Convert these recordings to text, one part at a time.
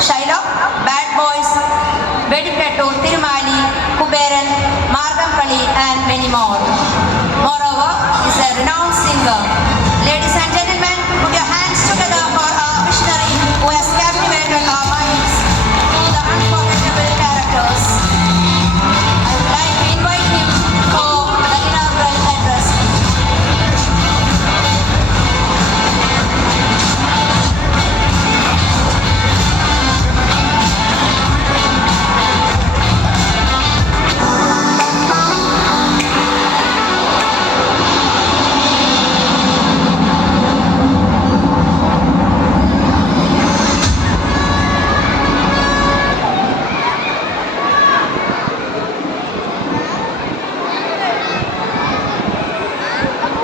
Shylock, Bad Boys, Vedipettu, Tirumali, Kuberan, Margamkali and many more. Moreover, he is a renowned singer. Ladies and gentlemen, put your hands together for our missionary who has captivated our minds through the unforgettable characters. I would like to invite him for the inaugural address.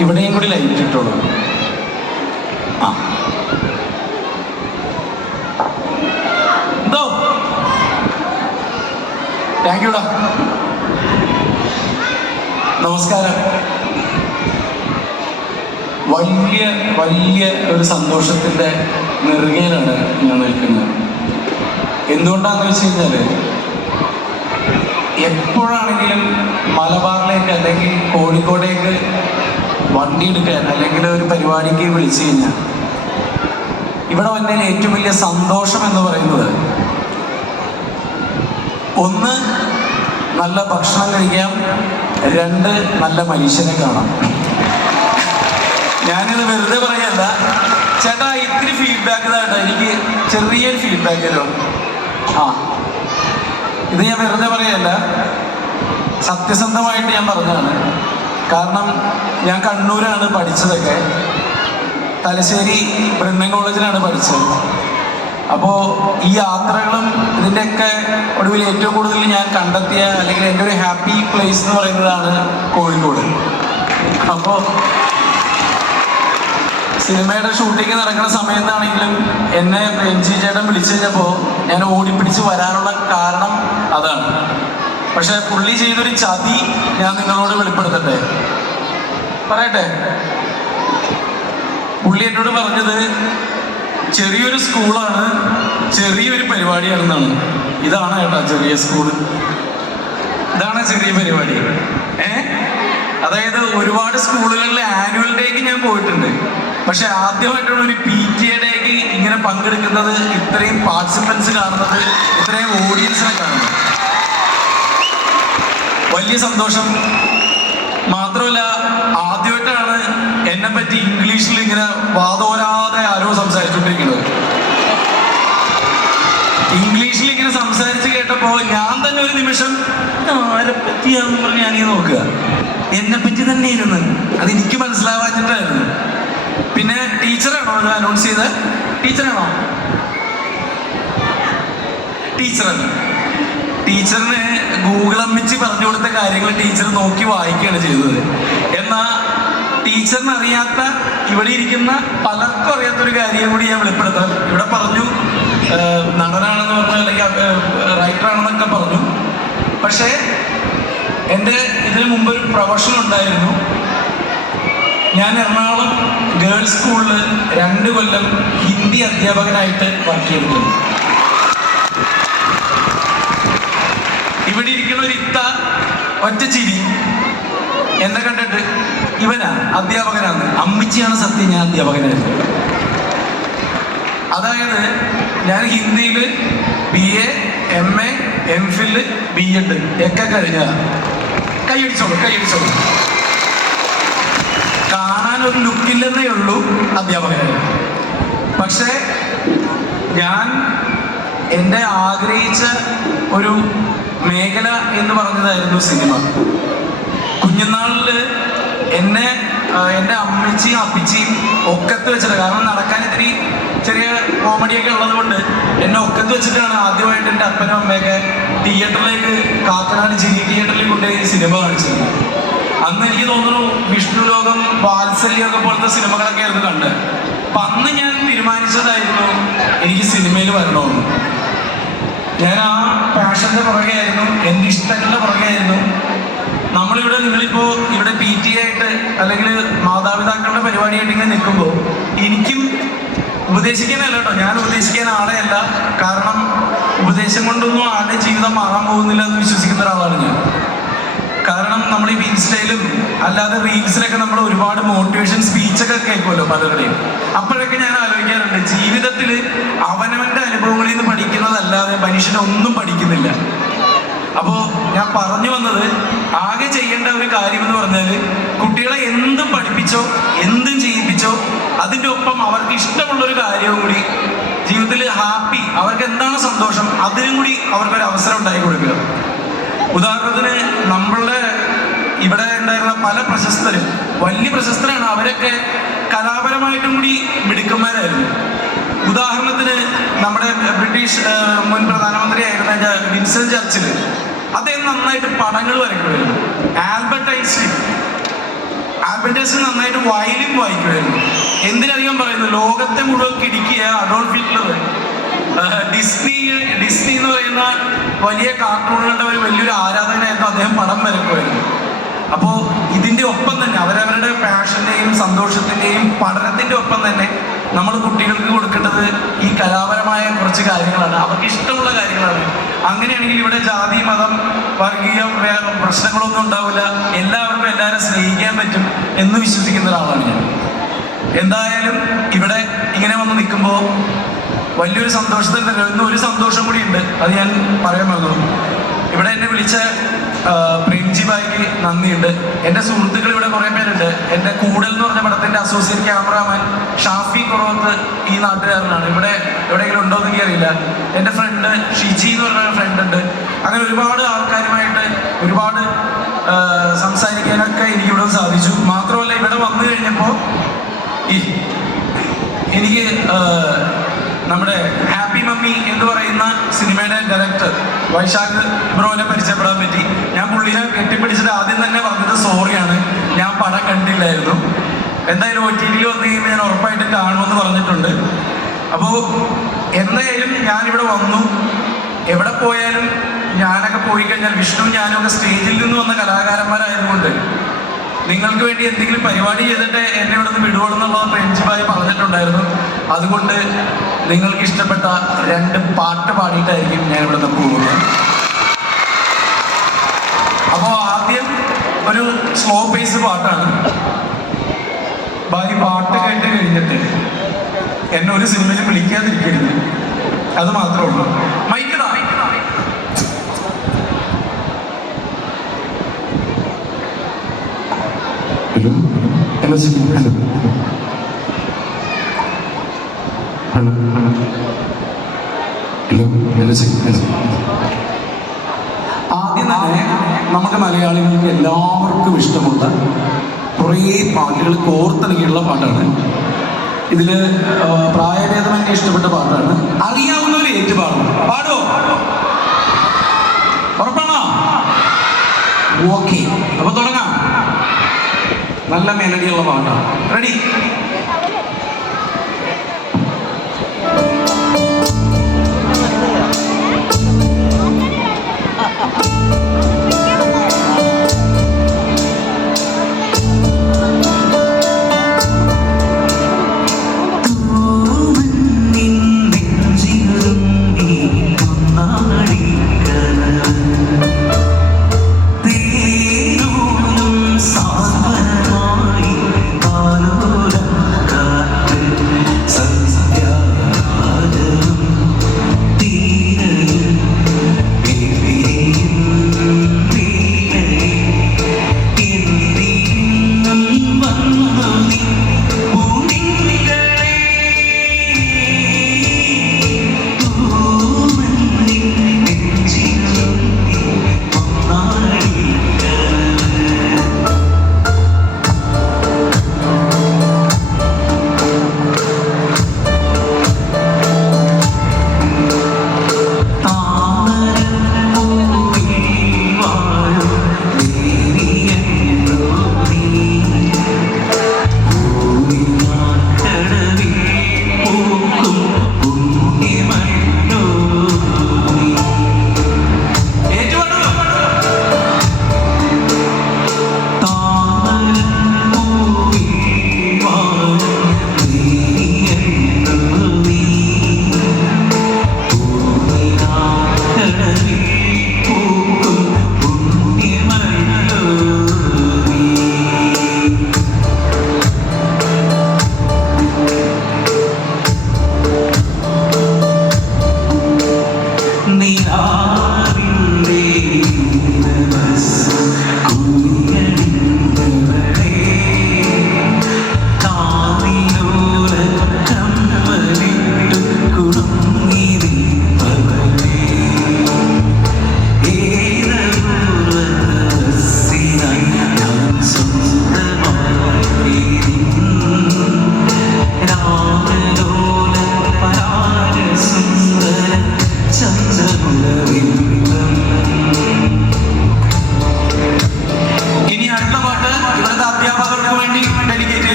ഇവിടെയും കൂടി light ഇട്ടോളൂ. ആ എന്തോ thank യുടാ. നമസ്കാരം. വലിയ വലിയ ഒരു സന്തോഷത്തിൻ്റെ നെറുകയിലാണ് ഞാൻ നിൽക്കുന്നത്. എന്തുകൊണ്ടാണെന്ന് വെച്ച് കഴിഞ്ഞാൽ എപ്പോഴാണെങ്കിലും മലബാറിലേക്ക് അല്ലെങ്കിൽ കോഴിക്കോടേക്ക് വണ്ടി എടുക്കാൻ അല്ലെങ്കിൽ ഒരു പരിപാടിക്ക് വിളിച്ചു കഴിഞ്ഞാൽ ഇവിടെ വന്നതിൽ ഏറ്റവും വലിയ സന്തോഷം എന്ന് പറയുന്നത് ഒന്ന് നല്ല ഭക്ഷണം കഴിക്കാം, രണ്ട് നല്ല മനുഷ്യനെ കാണാം. ഞാനിത് വെറുതെ പറയല്ല ചേട്ടാ, ഇത്തിരി ഫീഡ്ബാക്ക് ഇതാട്ടോ, എനിക്ക് ചെറിയൊരു ഫീഡ്ബാക്ക് തരുമോ? ആ ഇത് ഞാൻ വെറുതെ പറയല്ല, സത്യസന്ധമായിട്ട് ഞാൻ പറഞ്ഞതാണ്. കാരണം ഞാൻ കണ്ണൂരാണ് പഠിച്ചതൊക്കെ, തലശ്ശേരി ബ്രണ്ണൻ കോളേജിലാണ് പഠിച്ചത്. അപ്പോൾ ഈ യാത്രകളും ഇതിൻ്റെയൊക്കെ ഒടുവിൽ ഏറ്റവും കൂടുതൽ ഞാൻ കണ്ടെത്തിയ അല്ലെങ്കിൽ എൻ്റെ ഒരു ഹാപ്പി പ്ലേസ് എന്ന് പറയുന്നതാണ് കോഴിക്കോട്. അപ്പോൾ സിനിമയുടെ ഷൂട്ടിങ് നടക്കുന്ന സമയത്താണെങ്കിലും എന്നെ പ്രേംജി ചേട്ടൻ വിളിച്ചു കഴിഞ്ഞപ്പോൾ ഞാൻ ഓടിപ്പിടിച്ച് വരാനുള്ള കാരണം അതാണ്. പക്ഷെ പുള്ളി ചെയ്തൊരു ചതി ഞാൻ നിങ്ങളോട് വെളിപ്പെടുത്തട്ടെ, പറയട്ടെ. പുള്ളി എന്നോട് പറഞ്ഞത് ചെറിയൊരു സ്കൂളാണ്, ചെറിയൊരു പരിപാടിയാണെന്നാണ്. ഇതാണ് കേട്ടോ ചെറിയ സ്കൂള്, ഇതാണ് ചെറിയ പരിപാടി. അതായത് ഒരുപാട് സ്കൂളുകളിൽ ആനുവൽ ഡേക്ക് ഞാൻ പോയിട്ടുണ്ട്, പക്ഷെ ആദ്യമായിട്ടുള്ള ഒരു PTA ഡേക്ക് ഇങ്ങനെ പങ്കെടുക്കുന്നത്, ഇത്രയും പാർട്ടിസിപ്പൻസ് കാണുന്നത്, ഇത്രയും ഓഡിയൻസിനെ കാണുന്നത് വലിയ സന്തോഷം. മാത്രമല്ല ആദ്യമായിട്ടാണ് എന്നെ പറ്റി ഇംഗ്ലീഷിൽ ഇങ്ങനെ വാതോരാതെ ആരോ സംസാരിച്ചുകൊണ്ടിരിക്കുന്നത്. ഇംഗ്ലീഷിൽ ഇങ്ങനെ സംസാരിച്ച് കേട്ടപ്പോൾ ഞാൻ തന്നെ ഒരു നിമിഷം ആരെ പറ്റിയാന്ന് പറഞ്ഞ് ഞാനീ നോക്കുക, എന്നെ പറ്റി തന്നെ ഇരുന്ന് അതെനിക്ക് മനസ്സിലാവാഞ്ഞിട്ടായിരുന്നു. പിന്നെ ടീച്ചറാണോ അത് അനൗൺസ് ചെയ്ത്? ടീച്ചറാണോ? ടീച്ചറല്ല. ടീച്ചറിന് ഗൂഗിൾ അമ്മിച്ച് പറഞ്ഞു കൊടുത്ത കാര്യങ്ങൾ ടീച്ചർ നോക്കി വായിക്കുകയാണ് ചെയ്തത്. എന്നാൽ ടീച്ചറിന് അറിയാത്ത ഇവിടെ ഇരിക്കുന്ന പലർക്കും അറിയാത്തൊരു കാര്യം കൂടി ഞാൻ വെളിപ്പെടുത്താം. ഇവിടെ പറഞ്ഞു നടനാണെന്ന് പറഞ്ഞു, അല്ലെങ്കിൽ റൈറ്ററാണെന്നൊക്കെ പറഞ്ഞു. പക്ഷേ എൻ്റെ ഇതിനു മുമ്പ് ഒരു പ്രൊഫഷൻ ഉണ്ടായിരുന്നു. ഞാൻ എറണാകുളം ഗേൾസ് സ്കൂളിൽ 2 കൊല്ലം ഹിന്ദി അധ്യാപകനായിട്ട് വർക്ക് ചെയ്തിട്ടുണ്ട്. ഇവിടെ ഇരിക്കുന്ന ഒരു ഇത്ത ഒറ്റ ചിരി എന്നെ കണ്ടിട്ട്, ഇവനാ അധ്യാപകനാണ്, അമ്മിച്ചിയാണ് സത്യം, ഞാൻ അധ്യാപകനായിരുന്നു. അതായത് ഞാൻ ഹിന്ദിയിൽ BA, MA, MPhil, B.Ed ഒക്കെ കഴിഞ്ഞതാണ്. കൈയടിച്ചോളൂ. കാണാനൊരു ലുക്കില്ലെന്നേ ഉള്ളൂ അധ്യാപകനായി. പക്ഷേ ഞാൻ എൻ്റെ ആഗ്രഹിച്ച ഒരു മേഖല എന്ന് പറഞ്ഞതായിരുന്നു സിനിമ. കുഞ്ഞുനാളിൽ എന്നെ എൻ്റെ അമ്മച്ചിയും അപ്പിച്ചിയും ഒക്കത്ത് വെച്ചിട്ട്, കാരണം നടക്കാൻ ഇത്തിരി ചെറിയ കോമഡിയൊക്കെ ഉള്ളത് കൊണ്ട് എന്നെ ഒക്കത്ത് വെച്ചിട്ടാണ് ആദ്യമായിട്ട് എൻ്റെ അപ്പനും അമ്മയൊക്കെ തിയേറ്ററിലേക്ക്, കാക്കനാട് ജില്ലി തിയേറ്ററിൽ കൊണ്ടുപോയി സിനിമ കാണിച്ചത്. അന്ന് എനിക്ക് തോന്നുന്നു വിഷ്ണു ലോകം, വാത്സല്യമൊക്കെ പോലത്തെ സിനിമകളൊക്കെ ആയിരുന്നു കണ്ടത്. അപ്പം അന്ന് ഞാൻ തീരുമാനിച്ചതായിരുന്നു എനിക്ക് സിനിമയിൽ വരണമെന്ന്. ഞാൻ ആ പാഷൻ്റെ പുറകെയായിരുന്നു, എൻ്റെ ഇഷ്ടങ്ങളുടെ പുറകെയായിരുന്നു. നമ്മളിവിടെ നിങ്ങളിപ്പോൾ ഇവിടെ PT ആയിട്ട് അല്ലെങ്കിൽ മാതാപിതാക്കളുടെ പരിപാടിയായിട്ട് ഇങ്ങനെ നിൽക്കുമ്പോൾ എനിക്കും ഉപദേശിക്കാനല്ല കേട്ടോ, ഞാൻ ഉപദേശിക്കാൻ ആളെയല്ല. കാരണം ഉപദേശം കൊണ്ടൊന്നും ആളുടെ ജീവിതം മാറാൻ പോകുന്നില്ല എന്ന് വിശ്വസിക്കുന്ന ഒരാളാണ് ഞാൻ. കാരണം നമ്മൾ ഈ ഇൻസ്റ്റയിലും അല്ലാതെ റീൽസിലൊക്കെ നമ്മൾ ഒരുപാട് മോട്ടിവേഷൻ സ്പീച്ചൊക്കെ കേൾക്കുമല്ലോ പലരുടെയും. അപ്പോഴൊക്കെ ഞാൻ ആലോചിക്കാറുണ്ട്, ജീവിതത്തിൽ അവനവൻ്റെ അനുഭവങ്ങളിൽ നിന്ന് പഠിക്കുന്നതല്ലാതെ മനുഷ്യനൊന്നും പഠിക്കുന്നില്ല. അപ്പോൾ ഞാൻ പറഞ്ഞു വന്നത്, ആകെ ചെയ്യേണ്ട ഒരു കാര്യം എന്ന് പറഞ്ഞാൽ കുട്ടികളെ എന്തും പഠിപ്പിച്ചോ എന്തും ചെയ്യിപ്പിച്ചോ അതിൻ്റെ ഒപ്പം അവർക്ക് ഇഷ്ടമുള്ളൊരു കാര്യവും കൂടി ജീവിതത്തിൽ ഹാപ്പി, അവർക്ക് എന്താണ് സന്തോഷം അതിനും കൂടി അവർക്കൊരു അവസരം ഉണ്ടാക്കി കൊടുക്കുക. ഉദാഹരണത്തിന് നമ്മളുടെ ഇവിടെ ഉണ്ടായിരുന്ന പല പ്രശസ്തരും വലിയ പ്രശസ്തരാണ്, അവരൊക്കെ കലാപരമായിട്ടും കൂടി മിടുക്കന്മാരായിരുന്നു. ഉദാഹരണത്തിന് നമ്മുടെ ബ്രിട്ടീഷ് മുൻ പ്രധാനമന്ത്രിയായിരുന്ന വിൻസ്റ്റൺ ചർച്ചിൽ, അദ്ദേഹം നന്നായിട്ട് പടങ്ങൾ വരയ്ക്കുമായിരുന്നു. ആൽബർട്ട് ഐൻസ്റ്റീൻ നന്നായിട്ട് വയലിൻ വായിക്കുമായിരുന്നു. എന്തിനധികം പറയുന്നു, ലോകത്തെ മുഴുവൻ കിടിക്കിയ അഡോൾഫ് ഹിറ്റ്ലർ ഡിസ്നി എന്ന് പറയുന്ന വലിയ കാർട്ടൂണുകളുടെ ഒരു വലിയൊരു ആരാധകനായിരുന്നു. അദ്ദേഹം പടം വരയ്ക്കുമായിരുന്നു. അപ്പോൾ ഇതിൻ്റെ ഒപ്പം തന്നെ അവരവരുടെ പാഷൻ്റെയും സന്തോഷത്തിൻ്റെയും പഠനത്തിൻ്റെ ഒപ്പം തന്നെ നമ്മൾ കുട്ടികൾക്ക് കൊടുക്കേണ്ടത് ഈ കലാപരമായ കുറച്ച് കാര്യങ്ങളാണ്, അവർക്ക് ഇഷ്ടമുള്ള കാര്യങ്ങളാണ്. അങ്ങനെയാണെങ്കിൽ ഇവിടെ ജാതി മതം വർഗീയ പ്രശ്നങ്ങളൊന്നും ഉണ്ടാവില്ല, എല്ലാവർക്കും എല്ലാവരും സ്നേഹിക്കാൻ പറ്റും എന്ന് വിശ്വസിക്കുന്ന ഒരാളാണ് ഞാൻ. എന്തായാലും ഇവിടെ ഇങ്ങനെ വന്ന് നിൽക്കുമ്പോൾ വലിയൊരു സന്തോഷത്തിൽ ഇന്ന് ഒരു സന്തോഷം കൂടി ഉണ്ട്, അത് ഞാൻ പറയാൻ മറന്നു. ഇവിടെ എന്നെ വിളിച്ച പ്രേംജി ഭായിക്ക് നന്ദിയുണ്ട്. എൻ്റെ സുഹൃത്തുക്കൾ ഇവിടെ കുറേ പേരുണ്ട്. എൻ്റെ കൂടൽ എന്ന് പറഞ്ഞ പടത്തിൻ്റെ അസോസിയേറ്റ് ക്യാമറാമാൻ ഷാഫി കുറവത്ത് ഈ നാട്ടുകാരനാണ്. ഇവിടെ എവിടെയെങ്കിലും ഉണ്ടോ എന്ന് എനിക്കറിയില്ല. എൻ്റെ ഫ്രണ്ട് ഷിജി എന്ന് പറഞ്ഞ ഫ്രണ്ട് ഉണ്ട്. അങ്ങനെ ഒരുപാട് ആൾക്കാരുമായിട്ട് ഒരുപാട് സംസാരിക്കാനൊക്കെ എനിക്കിവിടെ സാധിച്ചു. മാത്രമല്ല ഇവിടെ വന്നു കഴിഞ്ഞപ്പോൾ എനിക്ക് നമ്മുടെ ഹാപ്പി മമ്മി എന്ന് പറയുന്ന സിനിമയുടെ ഡയറക്ടർ വൈശാഖ് ബ്രോനെ പരിചയപ്പെടാൻ പറ്റി. ഞാൻ പുള്ളിനെ കെട്ടിപ്പിടിച്ചിട്ട് ആദ്യം തന്നെ പറഞ്ഞത് സോറിയാണ്, ഞാൻ പടം കണ്ടില്ലായിരുന്നു. എന്തായാലും OTT വന്നു കഴിയുമ്പോൾ ഞാൻ ഉറപ്പായിട്ട് കാണുമെന്ന് പറഞ്ഞിട്ടുണ്ട്. അപ്പോൾ എന്തായാലും ഞാനിവിടെ വന്നു. എവിടെ പോയാലും ഞാനൊക്കെ പോയി കഴിഞ്ഞാൽ വിഷ്ണു ഞാനും ഒക്കെ സ്റ്റേജിൽ നിന്ന് വന്ന കലാകാരന്മാരായതുകൊണ്ട് നിങ്ങൾക്ക് വേണ്ടി എന്തെങ്കിലും പരിപാടി ചെയ്തിട്ട് എന്നെ ഇവിടെ നിന്ന് വിടുവോളെന്നുള്ളത് പ്രിൻസിപ്പായി പറഞ്ഞിട്ടുണ്ടായിരുന്നു. അതുകൊണ്ട് നിങ്ങൾക്ക് ഇഷ്ടപ്പെട്ട 2 പാട്ട് പാടിയിട്ടായിരിക്കും ഞാൻ ഇവിടെ നിന്ന് പോകുന്നത്. അപ്പോൾ ആദ്യം ഒരു സ്ലോ പേസ് പാട്ടാണ്. ബാക്കി പാട്ട് കേട്ട് കഴിഞ്ഞിട്ട് എന്നെ ഒരു സിനിമയിൽ വിളിക്കാതിരിക്കരുത്, അത് മാത്രമേ ഉള്ളൂ. മൈക്കടാ hello hello hello hello hello hello hello. ആദ്യം തന്നെ നമ്മുടെ മലയാളികൾക്ക് എല്ലാവർക്കും ഇഷ്ടമുള്ള കുറേ പാട്ടുകൾ കോർത്തിണക്കിയുള്ള പാട്ടാണ്. ഇതിൽ പ്രായഭേദമന്യേ ഇഷ്ടപ്പെട്ട പാട്ടാണ്. അറിയാവുന്നവർ ഏറ്റുപാടും. പാടോ? ഉറപ്പാണോ? ഓക്കെ, അപ്പൊ തുടങ്ങാം. നല്ല മെലഡിയുള്ള പാട്ടാണ്. റെഡി?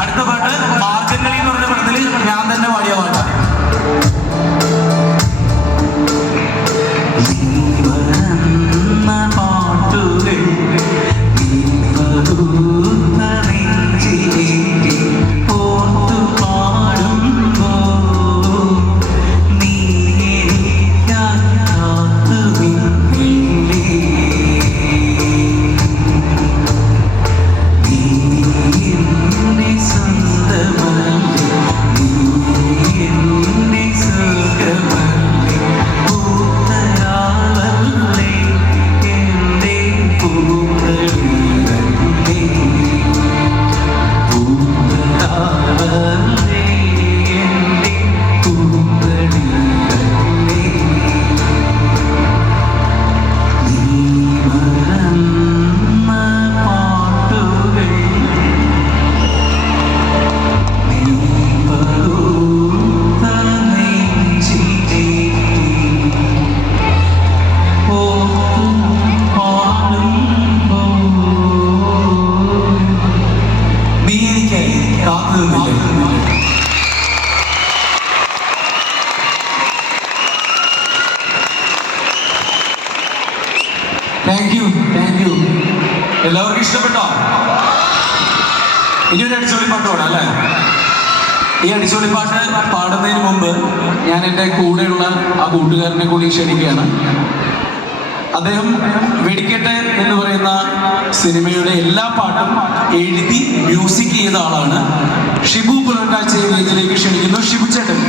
അടുത്ത പാട്ട് മാർഗംകളി എന്ന് പറഞ്ഞ പടത്തിൽ ഞാൻ തന്നെ പാടിയ പാട്ടാണ്. Thank you. എല്ലാവർക്കും ഇഷ്ടപ്പെട്ടോ? ഇനി ഒരു അടിച്ചുപൊളി പാട്ട് പാടാം അല്ലേ? ഈ അടിച്ചുപൊളി പാട്ട് പാടുന്നതിന് മുമ്പ് ഞാൻ എൻ്റെ കൂടെയുള്ള ആ കൂട്ടുകാരനെ കൂടി ക്ഷണിക്കുകയാണ്. അദ്ദേഹം വെടിക്കെട്ട് എന്ന് പറയുന്ന സിനിമയുടെ എല്ലാ പാട്ടും എഴുതി മ്യൂസിക് ചെയ്ത ആളാണ്. ഷിബു പുലർക്കാഴ്ചയെ വേദിയിലേക്ക് ക്ഷണിക്കുന്നു. ഷിബു ചേട്ടൻ.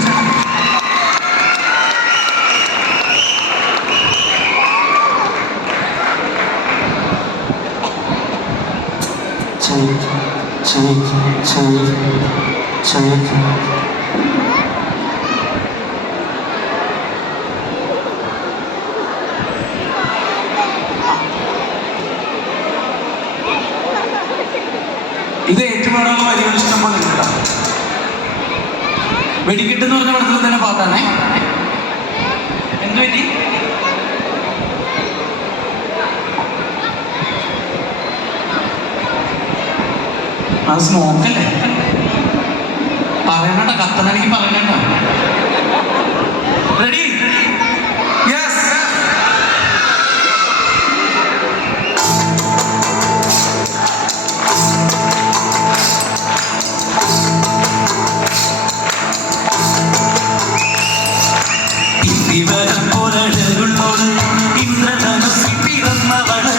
ഇത് ഏറ്റുപാടാനുള്ള വരികൾ ഇഷ്ടം പോലെ ഉണ്ട്. വെടിക്കെട്ട് എന്ന് പറഞ്ഞ പടത്തിൽ തന്നെ പാട്ടാണേ. എന്ത് പറ്റി? അത് സ്മോക്കല്ലേ? പറയണ കത്തനെനിക്ക് പറയണ. റെഡി? യെസ്. ഇവരം പോലഴകുള്ളോട് ഇന്ദ്രധനുസിൽ പിറന്നവള്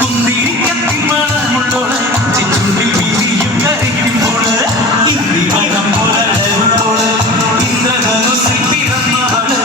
കുന്തിരിക്കത്തിമണമുള്ളോട് ചുണ്ടിൽ വിരിയും കരയ്ക്കുമ്പോള് ഇവരം പോലഴകുള്ളോട് ഇന്ദ്രധനുസിൽ പിറന്നവള്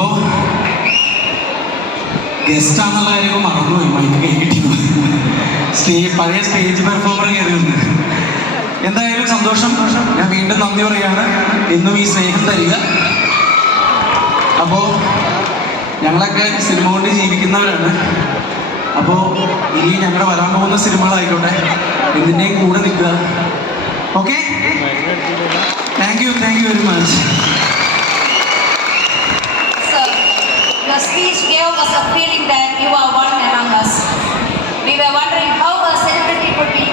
അപ്പോൾ ഗസ്റ്റ് ആണെന്നുള്ള കാര്യമൊക്കെ മറന്നുപോയി, മൈക്ക് കൈ കിട്ടിയത്. പഴയ സ്റ്റേജ് പെർഫോമർ കയറി വന്നു. എന്തായാലും സന്തോഷം. ഞാൻ വീണ്ടും നന്ദി പറയുകയാണ്. എന്നും ഈ സ്നേഹം തരിക. അപ്പോൾ ഞങ്ങളൊക്കെ സിനിമ കൊണ്ട് ജീവിക്കുന്നവരാണ്. അപ്പോൾ ഇനി ഞങ്ങളുടെ വരാൻ പോകുന്ന സിനിമകളായിക്കോട്ടെ, ഇതിൻ്റെയും കൂടെ നിൽക്കുക. Okay, thank you very much. Sir, your speech gave us a feeling that you are one among us. We were wondering how a celebrity could be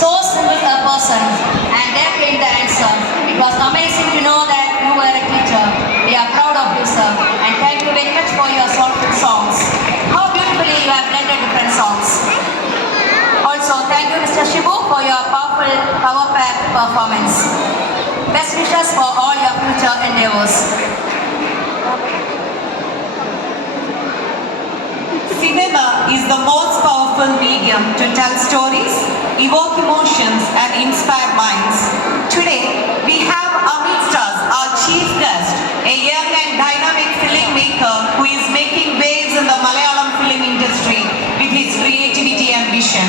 so simple a person, and there came the answer. It was amazing to know that you were a teacher. We are proud of you, sir, and thank you very much for your soulful songs. How beautifully you have blended different songs. Also, thank you, Mr. Shibu, for your powerful, power-packed performance. Best wishes for all your future endeavors. Cinema is the most powerful medium to tell stories, evoke emotions, and inspire minds. Today, we have amidst us our chief guest, a young and dynamic filmmaker who is making waves in the Malayalam film industry with his creativity and vision.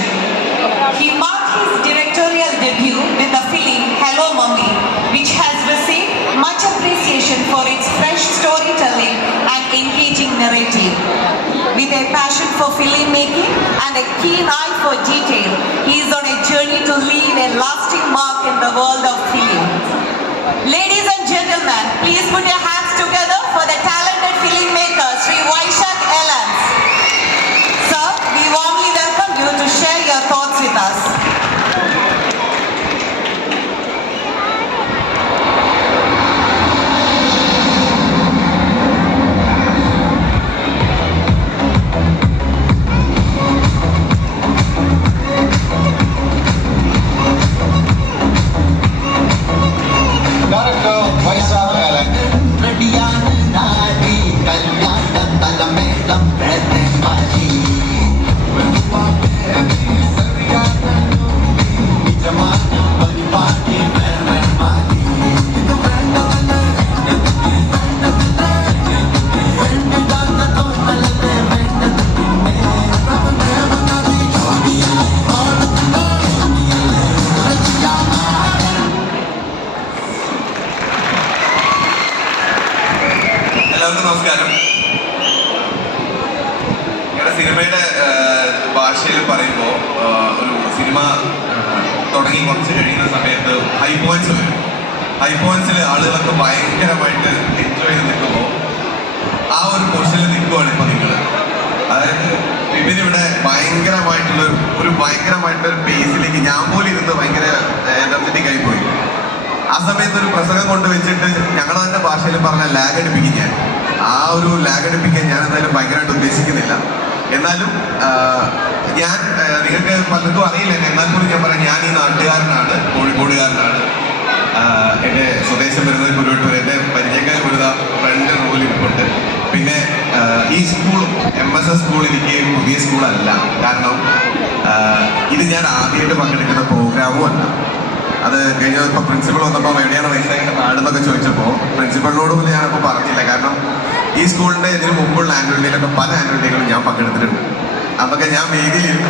He marked his directorial debut with the film Hello Mummy, which has received much appreciation for its fresh storytelling and engaging narrative. With a passion for filmmaking and a keen eye for detail, he is on a journey to leave a lasting mark in the world of film. Ladies and gentlemen, please put your hands together for the talented filmmaker Sri Vaishak Elans. Sir, we warmly welcome you to share your thoughts with us. Director Vaishak Elans. എല്ലാവർക്കും നമസ്കാരം. ഞങ്ങളുടെ സിനിമയുടെ ഭാഷയിൽ പറയുമ്പോൾ ഒരു cinema തുടങ്ങി കുറച്ച് കഴിയുന്ന സമയത്ത് ഹൈ പോയിന്റ്സ് വരും. ഹൈ പോയിന്റ്സിൽ ആളുകളൊക്കെ ഭയങ്കരമായിട്ട് എൻജോയ് ചെയ്ത് നിൽക്കുമ്പോൾ ആ ഒരു പൊസിഷനിൽ നിൽക്കുവാണ് ഇപ്പോൾ നിങ്ങൾ. അതായത് ഇവിടെ ഭയങ്കരമായിട്ടുള്ളൊരു പേസിലേക്ക് ഞാൻ പോലും ഇരുന്ന് ഭയങ്കര എനർജറ്റിക് ആയിപ്പോയി. ആ സമയത്ത് ഒരു പ്രസംഗം കൊണ്ട് വെച്ചിട്ട് ഞങ്ങളുടെ തന്നെ ഭാഷയിൽ പറഞ്ഞ ലാഗ് അടിപ്പിക്കും ഞാൻ. ആ ഒരു ലാഗ് അടിപ്പിക്കാൻ ഞാൻ എന്തായാലും ഭയങ്കരമായിട്ട് ഉദ്ദേശിക്കുന്നില്ല. എന്നാലും ഞാൻ നിങ്ങൾക്ക് പലർക്കും അറിയില്ല, എന്നാൽ പോലും ഞാൻ പറയാം, ഞാൻ ഈ നാട്ടുകാരനാണ്, കോഴിക്കോടുകാരനാണ്. എൻ്റെ സ്വദേശം വരുന്നത് കുരുവട്ടൂർ. എൻ്റെ പരിചയക്കാർ ഒരു ഫ്രണ്ട് റോൾ ഇരിപ്പുണ്ട്. പിന്നെ ഈ സ്കൂൾ MSS സ്കൂൾ എനിക്ക് പുതിയ സ്കൂളല്ല. കാരണം ഇത് ഞാൻ ആദ്യമായിട്ട് പങ്കെടുക്കുന്ന പ്രോഗ്രാമും അല്ല. അത് കഴിഞ്ഞ ഇപ്പോൾ പ്രിൻസിപ്പൾ വന്നപ്പോൾ എവിടെയാണ് വയസ്സായിട്ട് നാടെന്നൊക്കെ ചോദിച്ചപ്പോൾ പ്രിൻസിപ്പളിനോട് പോലും ഞാനപ്പോൾ പറഞ്ഞില്ല. കാരണം ഈ സ്കൂളിൻ്റെ ഇതിന് മുമ്പുള്ള ആനുവൽ ഡേയിലൊക്കെ പല ആനുവൽ ഡേകളും ഞാൻ പങ്കെടുത്തിട്ടുണ്ട്. അതൊക്കെ ഞാൻ വേദിയിലിരുന്നു.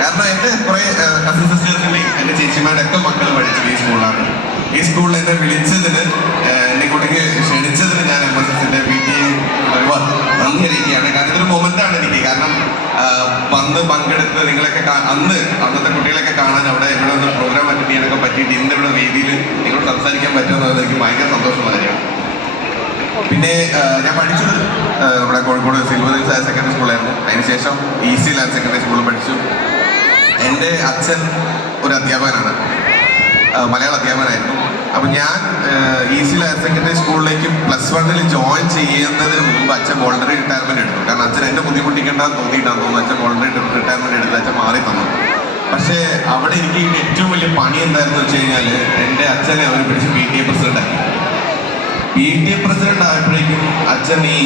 കാരണം എൻ്റെ കുറേ കസിൻ സിസ്റ്റേഴ്സിൻ്റെയും എൻ്റെ ചേച്ചിമാരുടെ ഒക്കെ മക്കൾ പഠിച്ചത് ഈ സ്കൂളിലാണ്. ഈ സ്കൂളിൽ എന്നെ വിളിച്ചതിന്, എൻ്റെ കുട്ടിക്ക് ക്ഷണിച്ചതിന് ഞാൻ MSSൻ്റെ PTA ഒരുപാട് നന്ദി അറിയിക്കുകയാണ്. കാരണം ഇതൊരു മൊമെൻ്റാണ് എനിക്ക്. കാരണം വന്ന് പങ്കെടുത്ത് നിങ്ങളൊക്കെ അന്നത്തെ കുട്ടികളൊക്കെ കാണാൻ അവിടെ ഇവിടെ ഒന്ന് പ്രോഗ്രാം അറ്റൻഡ് ചെയ്യാനൊക്കെ പറ്റിയിട്ട് ഇന്ന് ഇവിടെ വേദിയിൽ നിങ്ങൾ സംസാരിക്കാൻ പറ്റുന്നത് എനിക്ക് ഭയങ്കര സന്തോഷമുള്ള കാര്യമാണ്. പിന്നെ ഞാൻ പഠിച്ചത് നമ്മുടെ Kozhikode silver hills higher secondary സ്കൂളായിരുന്നു. അതിനുശേഷം ഈസ്റ്റിൽ ഹയർ സെക്കൻഡറി സ്കൂളിൽ പഠിച്ചു. എൻ്റെ അച്ഛൻ ഒരു അധ്യാപകനാണ്, മലയാള അധ്യാപകനായിരുന്നു. അപ്പം ഞാൻ ഈസ്റ്റിൽ ഹയർ സെക്കൻഡറി സ്കൂളിലേക്ക് +1 ജോയിൻ ചെയ്യുന്നതിന് മുമ്പ് അച്ഛൻ വോളണ്ടറി റിട്ടയർമെൻറ്റ് എടുത്തു. കാരണം അച്ഛൻ എന്നെ ബുദ്ധിമുട്ടിക്കേണ്ടെന്ന് തോന്നിയിട്ടാന്ന് തോന്നുന്നു അച്ഛൻ വോളണ്ടറി റിട്ടയർമെൻറ്റ് എടുത്ത് അച്ഛൻ മാറി തന്നു. പക്ഷേ അവിടെ എനിക്ക് ഏറ്റവും വലിയ പണി എന്തായിരുന്നു വെച്ച് കഴിഞ്ഞാൽ, എൻ്റെ അച്ഛനെ അവർ പിടിച്ച് PTA പ്രസിഡൻ്റാക്കി. PTA പ്രസിഡന്റ് ആയപ്പോഴേക്കും അച്ഛൻ ഈ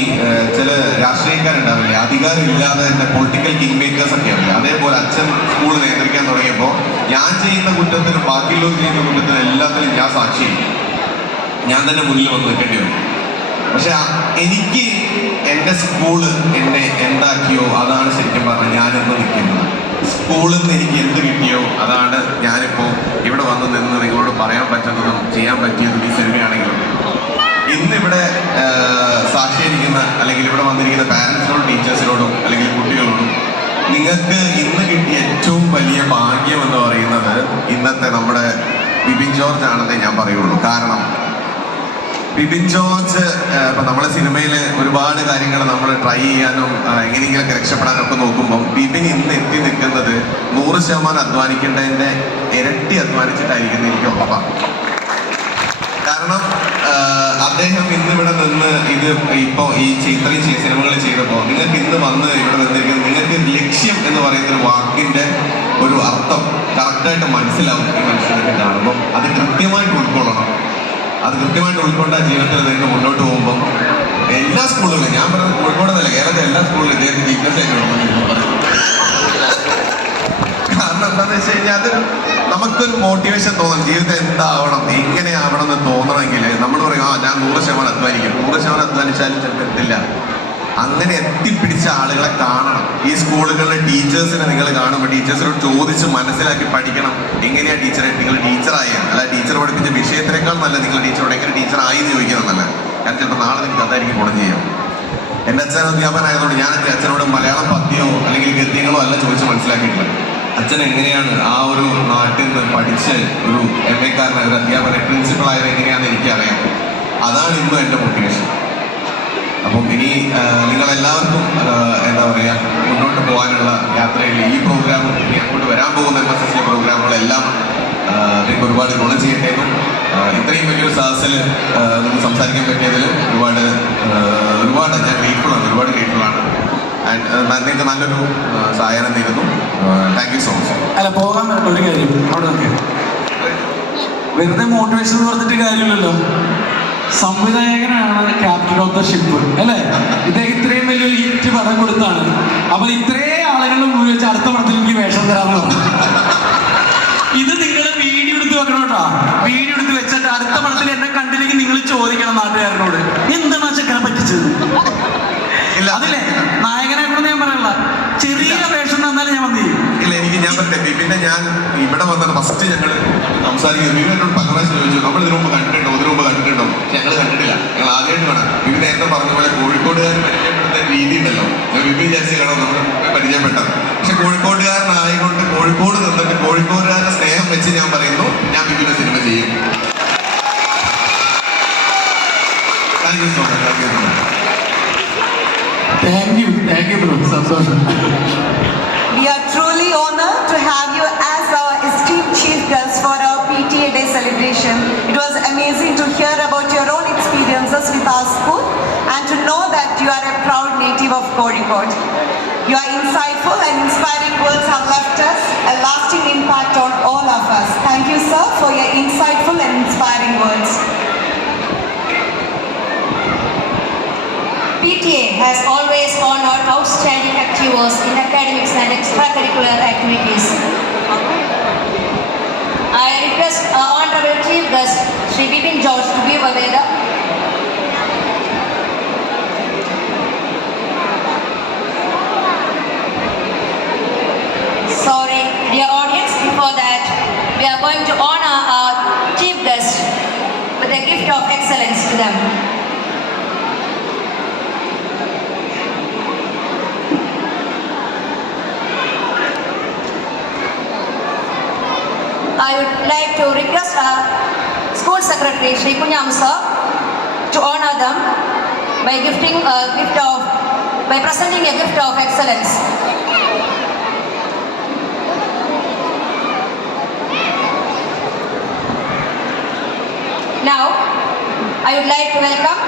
ചില രാഷ്ട്രീയക്കാരുണ്ടാവില്ലേ, അധികാരമില്ലാതെ തന്നെ പൊളിറ്റിക്കൽ കിങ് മേക്കേഴ്സ് ഒക്കെ ആവില്ല, അതേപോലെ അച്ഛൻ സ്കൂൾ നിയന്ത്രിക്കാൻ തുടങ്ങിയപ്പോൾ ഞാൻ ചെയ്യുന്ന കുറ്റത്തിന് ബാക്കിയുള്ളവർ ചെയ്യുന്ന കുറ്റത്തിന് എല്ലാത്തിലും ഞാൻ സാക്ഷിയായി. ഞാൻ തന്നെ മുന്നിൽ വന്ന് നിൽക്കേണ്ടി വന്നു. പക്ഷെ എനിക്ക് എൻ്റെ സ്കൂള് എന്നെ എന്താക്കിയോ അതാണ് ശരിക്കും പറഞ്ഞാൽ ഞാനിന്ന് നിൽക്കുന്നത്. സ്കൂളിൽ നിന്ന് എനിക്ക് എന്ത് കിട്ടിയോ അതാണ് ഞാനിപ്പോൾ ഇവിടെ വന്ന് നിന്ന് നിങ്ങളോട് പറയാൻ പറ്റുന്നതും ചെയ്യാൻ പറ്റിയതും ഈ സിനിമയാണെങ്കിലും. ഇന്നിവിടെ സാക്ഷിയിരിക്കുന്ന അല്ലെങ്കിൽ ഇവിടെ വന്നിരിക്കുന്ന പാരൻസിനോടും ടീച്ചേഴ്സിനോടും അല്ലെങ്കിൽ കുട്ടികളോടും നിങ്ങൾക്ക് ഇന്ന് കിട്ടിയ ഏറ്റവും വലിയ ഭാഗ്യം എന്ന് പറയുന്നത് ഇന്നത്തെ നമ്മുടെ ബിബിൻ ജോർജ് ആണെന്നേ ഞാൻ പറയുള്ളൂ. കാരണം ബിബിൻ ജോർജ് ഇപ്പം നമ്മളെ സിനിമയിൽ ഒരുപാട് കാര്യങ്ങൾ നമ്മൾ ട്രൈ ചെയ്യാനും എങ്ങനെയെങ്കിലൊക്കെ രക്ഷപ്പെടാനൊക്കെ നോക്കുമ്പം ബിബിൻ ഇന്ന് എത്തി നിൽക്കുന്നത് 100% അധ്വാനിക്കേണ്ടതിൻ്റെ ഇരട്ടി അധ്വാനിച്ചിട്ടായിരിക്കും എനിക്ക് ഉറപ്പാണ്. കാരണം അദ്ദേഹം ഇന്ന് ഇവിടെ നിന്ന് ഇത് ഇപ്പോൾ ഈ ഇത്രയും സിനിമകൾ ചെയ്തപ്പോൾ നിങ്ങൾക്ക് ഇന്ന് വന്ന് ഇവിടെ നിന്നിരിക്കുന്നത് നിങ്ങൾക്ക് ലക്ഷ്യം എന്ന് പറയുന്ന ഒരു വാക്കിൻ്റെ ഒരു അർത്ഥം കറക്റ്റായിട്ട് മനസ്സിലാവും ഈ മനുഷ്യനെ കാണുമ്പോൾ. അത് കൃത്യമായിട്ട് ഉൾക്കൊള്ളണം. അത് കൃത്യമായിട്ട് ഉൾക്കൊണ്ട ജീവിതത്തിൽ നിങ്ങൾക്ക് മുന്നോട്ട് പോകുമ്പം എല്ലാ സ്കൂളുകളിലും, ഞാൻ പറയുന്നത് കോഴിക്കോട് എന്നല്ല, കേരളത്തിലെ എല്ലാ സ്കൂളിലും ഇദ്ദേഹത്തിന് ജിജ്ഞാസയായിട്ട് വേണമെന്ന് കാരണം എന്താണെന്ന് വെച്ച് കഴിഞ്ഞാൽ അതൊരു നമുക്കൊരു മോട്ടിവേഷൻ തോന്നണം. ജീവിതം എന്താവണം, എങ്ങനെ ആവണം എന്ന് തോന്നണമെങ്കിൽ നമ്മൾ പറയും ഞാൻ 100% അധ്വാനിക്കും. 100% അധ്വാനിച്ചാലും ചിലപ്പോൾ എത്തില്ല. അങ്ങനെ എത്തിപ്പിടിച്ച ആളുകളെ കാണണം. ഈ സ്കൂളുകളിലെ ടീച്ചേഴ്സിനെ നിങ്ങൾ കാണുമ്പോൾ ടീച്ചേഴ്സിനോട് ചോദിച്ച് മനസ്സിലാക്കി പഠിക്കണം. എങ്ങനെയാണ് ടീച്ചറെ നിങ്ങൾ ടീച്ചറായ അല്ല ടീച്ചർ പഠിപ്പിച്ച വിഷയത്തിനേക്കാൾ നല്ല നിങ്ങൾ ടീച്ചറോട് എങ്ങനെ ടീച്ചറായി എന്ന് ചോദിക്കുന്നത് നല്ല. കാരണം ചിലപ്പോൾ നാളെ നിങ്ങൾക്ക് അതായിരിക്കും ഗുണം ചെയ്യാം. എൻ്റെ അച്ഛൻ അധ്യാപകനായതുകൊണ്ട് ഞാൻ എൻ്റെ അച്ഛനോട് മലയാളം പദ്യമോ അല്ലെങ്കിൽ ഗദ്യങ്ങളോ അല്ല ചോദിച്ച് മനസ്സിലാക്കിയിട്ടില്ല. അച്ഛൻ എങ്ങനെയാണ് ആ ഒരു നാട്ടിൽ നിന്ന് പഠിച്ച് ഒരു MA കാരനായ ഒരു അധ്യാപകനെ പ്രിൻസിപ്പളായത് എങ്ങനെയാണെന്ന് എനിക്കറിയാം. അതാണ് ഇന്നും എൻ്റെ മോട്ടിവേഷൻ. അപ്പം ഇനി നിങ്ങളെല്ലാവർക്കും എന്താ പറയുക മുന്നോട്ട് പോകാനുള്ള യാത്രയിൽ ഈ പ്രോഗ്രാമും ഇനി അങ്ങോട്ട് വരാൻ പോകുന്ന MSSC പ്രോഗ്രാമുകളെല്ലാം നിങ്ങൾക്ക് ഒരുപാട് ഗുണം ചെയ്യട്ടേന്നും ഇത്രയും വലിയൊരു സദസ്സിൽ നമുക്ക് സംസാരിക്കാൻ പറ്റിയതിൽ ഒരുപാട് ഞാൻ ഗ്രേറ്റ്ഫുള്ളാണ്, ഒരുപാട് ഗ്രേറ്റ്ഫുള്ളാണ്. ആൻഡ് നിങ്ങൾക്ക് നല്ലൊരു സഹായം നേരുന്നു. Thank you so much. അല്ല പോകാൻ ഒരു കാര്യം അവിടെ നോക്കി വെറുതെ മോട്ടിവേഷൻ എന്ന് പറഞ്ഞിട്ട് കാര്യമില്ലല്ലോ. സംവിധായകനാണ് ക്യാപ്റ്റൻ ഓഫ് ദ ഷിപ്പ് അല്ലേ? ഇദ്ദേഹം ഇത്രയും വലിയൊരു ഹിറ്റ് പടം കൊടുത്താണ്. അപ്പൊ ഇത്രയും ആളുകളുടെ മുന്നിൽ വെച്ച് അടുത്ത പടത്തിൽ എനിക്ക് വേഷം തരാമെന്ന് പറഞ്ഞു. ഇത് നിങ്ങൾ വീഡിയോ എടുത്ത് വെക്കണം കേട്ടോ. വീഡിയോ എടുത്ത് വെച്ചിട്ട് അടുത്ത പടത്തിൽ എന്നെ കണ്ടില്ലെങ്കിൽ നിങ്ങൾ ചോദിക്കണം നാട്ടുകാരനോട് എന്താണ് ആ ചെക്കനെ പറ്റിച്ചത്. ഇല്ല അതില്ലേ നായകനെ കൊണ്ട് ഞാൻ പറയല്ല, ചെറിയ വേഷം തന്നാലും ഞാൻ വന്നു ചെയ്യും. ഇല്ല ഞാൻ പറഞ്ഞില്ലേ പിന്നെ ഞാൻ ഇവിടെ വന്നത് ഫസ്റ്റ് ഞങ്ങൾ സംസാരിക്കുന്നത് ബിബിനോട് പല പ്രാവശ്യം ചോദിച്ചു നമ്മൾ ഇതിനു മുമ്പ് കണ്ടിട്ടുണ്ടോ ഞങ്ങൾ കണ്ടിട്ടില്ല, ഞങ്ങൾ ആദ്യമായിട്ട് കാണാം. ബിബി നേരത്തെ പറഞ്ഞ പോലെ കോഴിക്കോടുകാർ പരിചയപ്പെടുന്ന രീതി ഉണ്ടല്ലോ, ബിബി വിചാരിച്ച് കാണാം നമ്മൾ പരിചയപ്പെട്ടത്. പക്ഷെ കോഴിക്കോടുകാരനായതുകൊണ്ട് കോഴിക്കോട് നിന്നിട്ട് കോഴിക്കോടുകാരുടെ സ്നേഹം വെച്ച് ഞാൻ പറയുന്നു ഞാൻ ബിബിന്റെ സിനിമ ചെയ്യും. Thank you so much. Thank you bro, സന്തോഷം. We are truly honored to have you as our esteemed chief guest for our PTA Day celebration. It was amazing to hear about your own experiences with our school and to know that you are a proud native of Kozhikode. Your insightful and inspiring words have left us a lasting impact on all of us. Thank you, sir, for your insightful and inspiring words. PTA has always honored outstanding achievers in academics and extracurricular activities. I request our Honorable Chief Guest, Sri Bipin George, to give away the Sorry, dear audience, before that, we are going to honor our Chief Guest with a gift of excellence to them. I would like to request our School Secretary Sri Punyam sir to honor them by presenting a gift of excellence. Now, I would like to welcome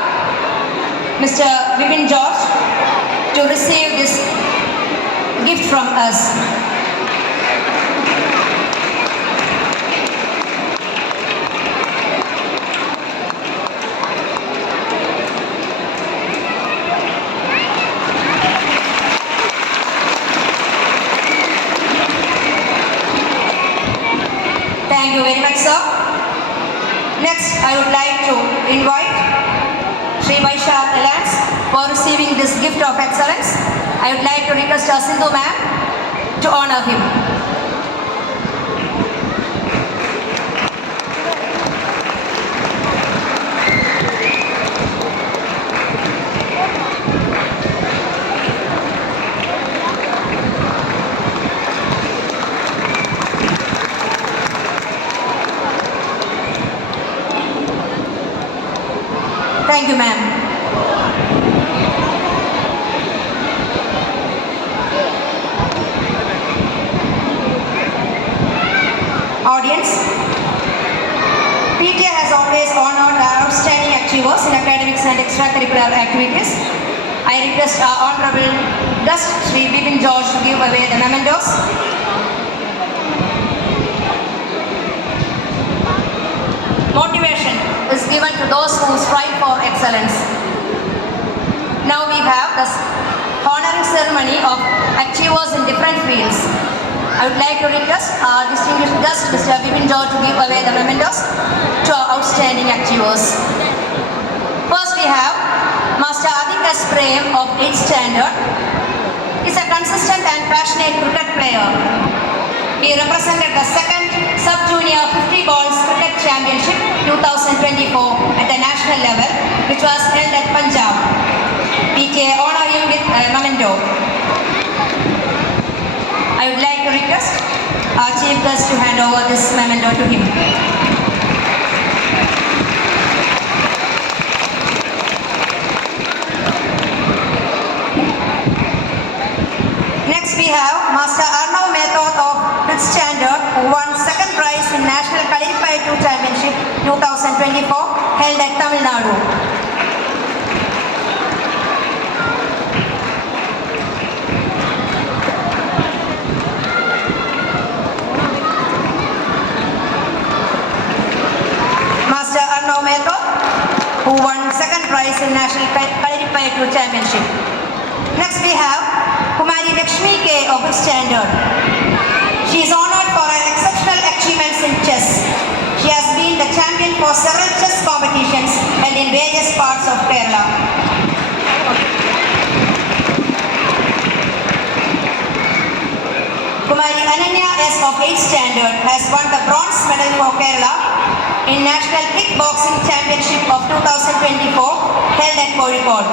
Mr. Bipin George to receive this gift from us. Thank you very much, sir. Next, I would like to invite Sri Vaishak received this gift of excellence. I would like to request Sindhu ma'am to honor him. Thank you, ma'am. Audience, PTA has always honored our outstanding achievers in academics and extracurricular activities. I request our honorable guest, Sri Bipin George, to give away the mementos. Motivation is given to those who strive for excellence. Now we have the honoring ceremony of achievers in different fields. I would like to request our distinguished guest, Mr. Bipin George, to give away the mementos to our outstanding achievers. First we have Master Adik S. Prem of 8th standard. He is a consistent and passionate cricket player. He represented the second Sub-Junior 50 Balls Cricket Championship 2024 at the national level, which was held at Punjab. PTA honor him with a memento. I would like to request our chief guest to hand over this memento to him. Next we have Master Arnav Mehta of 5th standard, who won second prize in National Kaliripayattu Championship 2024 held at Tamil Nadu. Master Arnav Mehta, who won second prize in National Kaliripayattu Championship. Next we have Kumari Lakshmi K of 5th standard. She is honored for her exceptional achievements in chess. She has been the champion for several chess competitions held in various parts of Kerala. Kumari Ananya S of 8th standard has won the bronze medal for Kerala in National Kickboxing Championship of 2024 held at Kozhikode.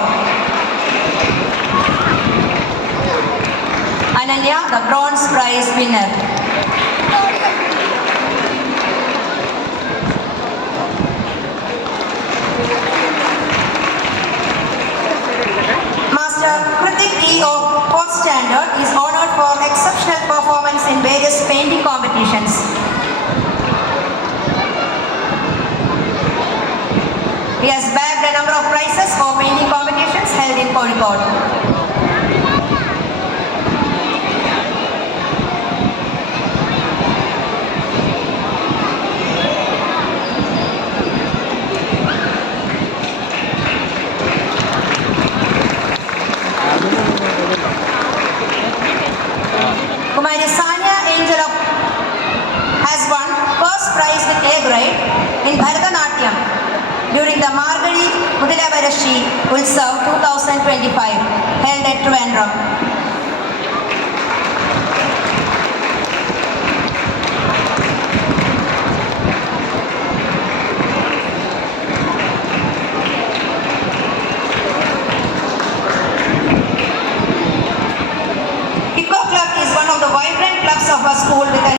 Ananya, the bronze prize winner. Master Kritik E of 4th standard is honored for exceptional performance in various painting competitions. He has bagged a number of prizes for painting competitions held in Kozhikode. Kumari Sanya Angel of has won first prize with A grade in Bharatanatyam during the Margadi Mudilabarashi Utsav 2025 held at Trivandrum.